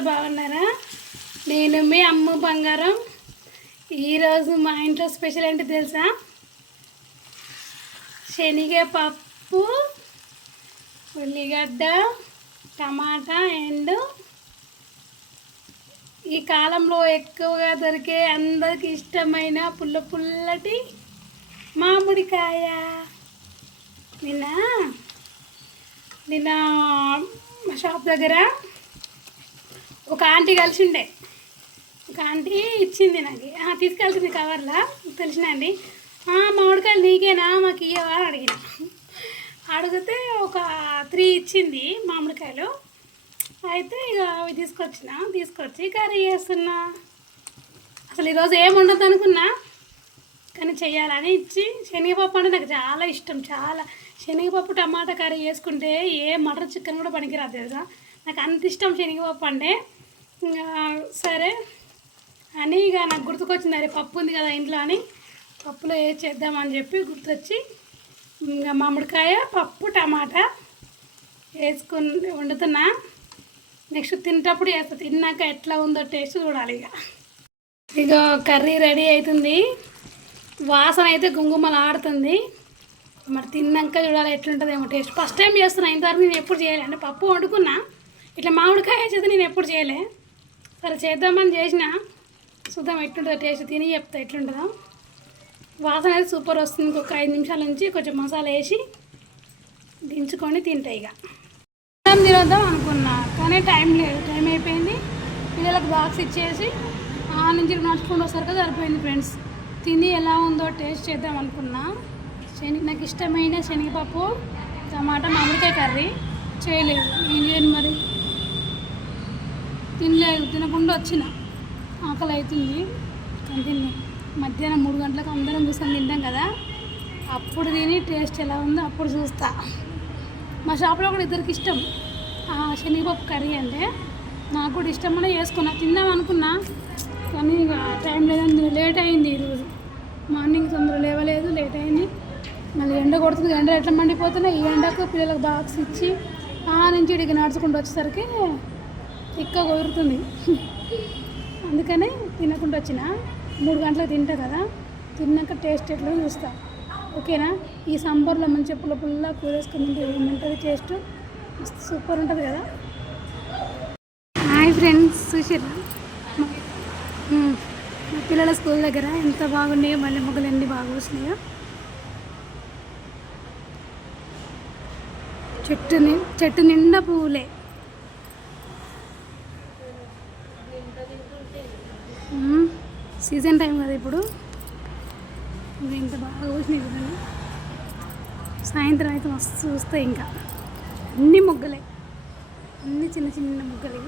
అందరు బాగున్నారా? నేను మీ అమ్మ బంగారం. ఈరోజు మా ఇంట్లో స్పెషల్ ఏంటి తెలుసా? శనగపప్పు, ఉల్లిగడ్డ, టమాటా అండ్ ఈ కాలంలో ఎక్కువగా దొరికే అందరికి ఇష్టమైన పుల్లటి మామిడికాయ. నిన్న మా షాప్ దగ్గర ఒక ఆంటీ కలిసిండే. ఒక ఆంటీ ఇచ్చింది నాకు, తీసుకెళ్తుంది కవర్లా. తెలిసిన అండి, మామిడికాయలు నీకేనా, మాకు ఇయ్యవా అని అడిగిన. అడిగితే ఒక 3 ఇచ్చింది మామిడికాయలు. అయితే ఇక అవి తీసుకొచ్చి కర్రీ చేస్తున్నా. అసలు ఈరోజు ఏమి ఉండదు అనుకున్నా, కానీ చెయ్యాలని ఇచ్చి. శనగపప్పు అంటే నాకు చాలా ఇష్టం, చాలా. శనగపప్పు టమాటా కర్రీ చేసుకుంటే ఏ మటన్ చికెన్ కూడా పనికిరాదు తెలుసా. నాకు అంత ఇష్టం శనగపప్పు అంటే. సరే అని ఇక నాకు గుర్తుకొచ్చింది, అరే పప్పు ఉంది కదా ఇంట్లో అని పప్పులో ఏ చేద్దామని చెప్పి గుర్తొచ్చి ఇంకా మామిడికాయ, పప్పు, టమాటా వేసుకుని వండుతున్నా. నెక్స్ట్ తినేటప్పుడు వేస్తా, తిన్నాక ఎట్లా ఉందో టేస్ట్ చూడాలి. ఇక కర్రీ రెడీ అవుతుంది, వాసన అయితే గుంగుమలు ఆడుతుంది. మరి తిన్నాక చూడాలి ఎట్లుంటుందేమో టేస్ట్. ఫస్ట్ టైం చేస్తున్నా, ఇంతవరకు నేను ఎప్పుడు చేయలే. అంటే పప్పు వండుకున్నా, ఇట్లా మామిడికాయ చేస్తే నేను ఎప్పుడు చేయలే. సరే చేద్దామని చేసిన, చూద్దాం ఎట్లుంటుందో టేస్ట్, తిని చెప్తా ఎట్లుంటుందో. వాసన అయితే సూపర్ వస్తుంది. ఇంకొక 5 నిమిషాల నుంచి కొంచెం మసాలా వేసి దించుకొని తింటాయి. ఇక తినొద్దాం అనుకున్నా, కానీ టైం లేదు, టైం అయిపోయింది. పిల్లలకు బాక్స్ ఇచ్చేసి నుంచి నడుచుకుంటూ వస్తారు కదా, సరిపోయింది ఫ్రెండ్స్. తిని ఎలా ఉందో టేస్ట్ చేద్దాం అనుకున్నా. నాకు ఇష్టమైన శనగపప్పు, టమాటా, మామిడికాయ కర్రీ చేయలేదు. ఏం చేయను మరి, తినలేదు. తినకుండా వచ్చిన, ఆకలి అవుతుంది కానీ తిన్నా. మధ్యాహ్నం 3 గంటలకు అందరం కూర్చొని తింటాం కదా, అప్పుడు తిని టేస్ట్ ఎలా ఉందో అప్పుడు చూస్తా. మా షాప్లో కూడా ఇద్దరికి ఇష్టం శనగపప్పు కర్రీ అంటే. నాకు కూడా ఇష్టమనే చేసుకున్నా, తిందాం అనుకున్నా, కానీ ఇక టైం లేదని లేట్ అయింది. ఈరోజు మార్నింగ్ తొందర లేవలేదు, లేట్ అయింది. మళ్ళీ ఎండ కొడుతుంది, ఎండ ఎట్లా మండిపోతున్నాయి. ఈ ఎండకు పిల్లలకు బాక్స్ ఇచ్చి నుంచి ఇడికి నడుచుకుంటూ వచ్చేసరికి ఎక్కువ కుదురుతుంది. అందుకనే తినకుండా వచ్చిన. 3 గంటలకు తింటా కదా, తిన్నాక టేస్ట్ ఎట్లా చూస్తా. ఓకేనా? ఈ సాంబార్లో మంచిగా పుల్ల కూర వేసుకుని తింటే ఏముంటుంది టేస్ట్, సూపర్ ఉంటుంది కదా. హాయ్ ఫ్రెండ్స్, చూసిర్రా మా పిల్లల స్కూల్ దగ్గర ఎంత బాగున్నాయో, మళ్ళీ మొగ్గలు ఎన్ని బాగా వస్తున్నాయో. చెట్టు నిండా పువ్వులే. సీజన్ టైం కదా ఇప్పుడు, ఇంత బాగా వచ్చినాయి చూడండి. సాయంత్రం అయితే మస్తు చూస్తాయి. ఇంకా అన్ని మొగ్గలే, అన్ని చిన్న చిన్న మొగ్గలు.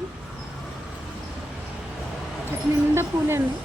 చెట్టు నిండా పూలే ఉన్నాయి.